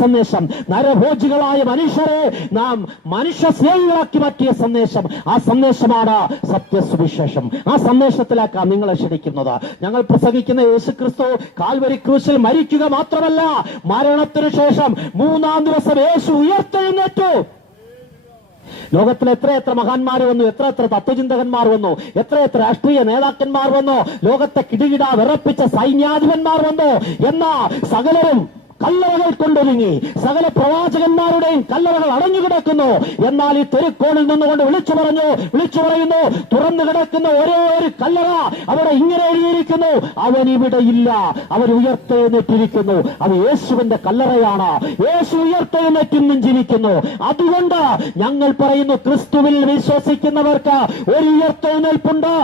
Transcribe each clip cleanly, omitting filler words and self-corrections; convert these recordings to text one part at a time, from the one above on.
സന്ദേശം, നരഭോജികളായ മനുഷ്യരെ നാം മനുഷ്യ സ്നേഹികളാക്കി മാറ്റിയ സന്ദേശം, ആ സന്ദേശമാണ് സത്യസുവിശേഷം. ആ സന്ദേശത്തിലേക്കാണ് നിങ്ങളെ ക്ഷണിക്കുന്നത്. ഞങ്ങൾ പ്രസംഗിക്കുന്ന യേശുക്രിസ്തു കാൽവരി ക്രൂശിൽ മരിക്കുക മാത്രമല്ല, മരണത്തിനു ശേഷം 3-ാം ദിവസം യേശു ഉയർത്തെഴുന്നേറ്റു. ലോകത്തിൽ എത്രയെത്ര മഹാന്മാർ വന്നു, എത്രയെത്ര തത്വചിന്തകന്മാർ വന്നു, എത്രയെത്ര രാഷ്ട്രീയ നേതാക്കന്മാർ വന്നു, ലോകത്തെ കിടുകിട വിറപ്പിച്ച സൈന്യാധിപന്മാർ വന്നു. എന്നാ സകലരും കല്ലറകൾ കൊണ്ടൊരുങ്ങി, സകല പ്രവാചകന്മാരുടെയും കല്ലറകൾ അടഞ്ഞുകിടക്കുന്നു. എന്നാൽ ഈ തെരുക്കോണിൽ നിന്നുകൊണ്ട് വിളിച്ചു പറയുന്നു, തുറന്നു കിടക്കുന്ന ഒരേ ഒരു കല്ലറ അവിടെ ഇങ്ങനെ എഴുതിയിരിക്കുന്നു, അവൻ ഇവിടെ ഇല്ല, അവൻ ഉയർത്തെഴുന്നേറ്റിരിക്കുന്നു. അത് യേശുവിന്റെ കല്ലറയാണ്. യേശു ഉയർത്തെഴുന്നേറ്റുന്നും ജീവിക്കുന്നു. അതുകൊണ്ട് ഞങ്ങൾ പറയുന്നു, ക്രിസ്തുവിൽ വിശ്വസിക്കുന്നവർക്ക് ഒരു ഉയർത്തെഴുന്നേൽപ്പുണ്ട്.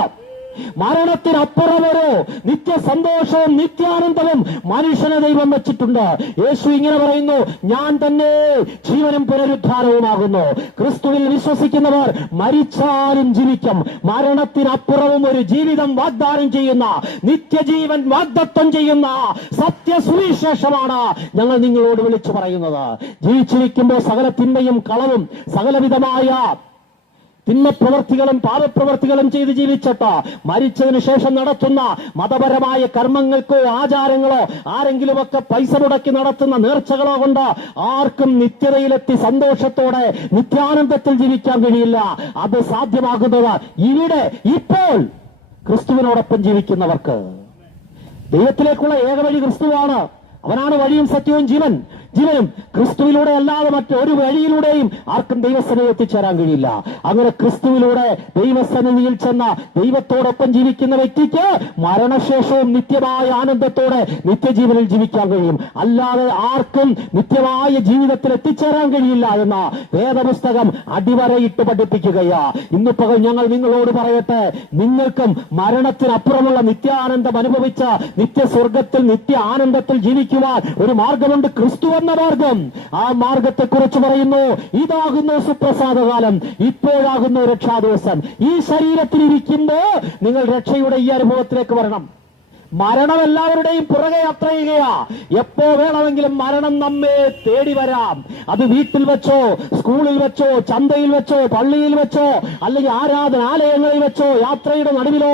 മരണത്തിനപ്പുറം ഒരു നിത്യസന്തോഷവും നിത്യാനന്ദവും മനുഷ്യനെ ദൈവം വെച്ചിട്ടുണ്ട്. യേശു ഇങ്ങനെ പറയുന്നു, ഞാൻ തന്നെ ജീവനും പുനരുദ്ധാരവുമാകുന്നു. ക്രിസ്തുവിൽ വിശ്വസിക്കുന്നവർ മരിച്ചാലും ജീവിക്കും. മരണത്തിനപ്പുറവും ഒരു ജീവിതം വാഗ്ദാനം ചെയ്യുന്ന, നിത്യജീവൻ വാഗ്ദത്തം ചെയ്യുന്ന സത്യസുവിശേഷമാണ് ഞങ്ങൾ നിങ്ങളോട് വിളിച്ചു പറയുന്നത്. ജീവിച്ചിരിക്കുമ്പോൾ സകല തിന്മയും കളവും സകലവിധമായ തിന്മപ്രവർത്തികളും പാപപ്രവർത്തികളും ചെയ്ത് ജീവിച്ചിട്ട് മരിച്ചതിന് ശേഷം നടത്തുന്ന മതപരമായ കർമ്മങ്ങൾക്കോ ആചാരങ്ങളോ ആരെങ്കിലുമൊക്കെ പൈസ മുടക്കി നടത്തുന്ന നേർച്ചകളോ കൊണ്ട് ആർക്കും നിത്യതയിലെത്തി സന്തോഷത്തോടെ നിത്യാനന്ദത്തിൽ ജീവിക്കാൻ കഴിയില്ല. അത് സാധ്യമാകുന്നത് ഇവിടെ ഇപ്പോൾ ക്രിസ്തുവിനോടൊപ്പം ജീവിക്കുന്നവർക്ക്. ദൈവത്തിലേക്കുള്ള ഏകവഴി ക്രിസ്തുവാണ്. അവനാണ് വഴിയും സത്യവും ജീവനും. ക്രിസ്തുവിലൂടെ അല്ലാതെ മറ്റൊരു വഴിയിലൂടെയും ആർക്കും ദൈവസന്നിധിയിൽ എത്തിച്ചേരാൻ കഴിയില്ല. അങ്ങനെ ക്രിസ്തുവിലൂടെ ദൈവസന്നിധിയിൽ ചെന്ന ദൈവത്തോടൊപ്പം ജീവിക്കുന്ന വ്യക്തിക്ക് മരണശേഷവും നിത്യമായ ആനന്ദത്തോടെ നിത്യജീവനിൽ ജീവിക്കാൻ കഴിയും. അല്ലാതെ ആർക്കും നിത്യമായ ജീവിതത്തിൽ എത്തിച്ചേരാൻ കഴിയില്ല എന്ന വേദപുസ്തകം അടിവരയിട്ട് പഠിപ്പിക്കുകയാ. ഇന്ന് പകൽ ഞങ്ങൾ നിങ്ങളോട് പറയട്ടെ, നിങ്ങൾക്കും മരണത്തിനപ്പുറമുള്ള നിത്യാനന്ദം അനുഭവിച്ച നിത്യസ്വർഗത്തിൽ നിത്യ ആനന്ദത്തിൽ ജീവിക്കുവാൻ ഒരു മാർഗമുണ്ട്, ക്രിസ്തു എന്ന മാർഗം. ആ മാർഗത്തെ കുറിച്ച് പറയുന്നു, ഇതാകുന്നു സുപ്രസാദകാലം, ഇപ്പോഴാകുന്നു രക്ഷാദിവസം. ഈ ശരീരത്തിലിരിക്കുമ്പോ നിങ്ങൾ രക്ഷയുടെ ഈ അനുഭവത്തിലേക്ക് വരണം. മരണം എല്ലാവരുടെയും പുറകെ യാത്ര ചെയ്യുകയാ. എപ്പോ വേണമെങ്കിലും മരണം നമ്മെ തേടി വരാം. അത് വീട്ടിൽ വെച്ചോ, സ്കൂളിൽ വെച്ചോ, ചന്തയിൽ വെച്ചോ, പള്ളിയിൽ വെച്ചോ, അല്ലെങ്കിൽ ആരാധനാലയങ്ങളിൽ വെച്ചോ, യാത്രയുടെ നടുവിലോ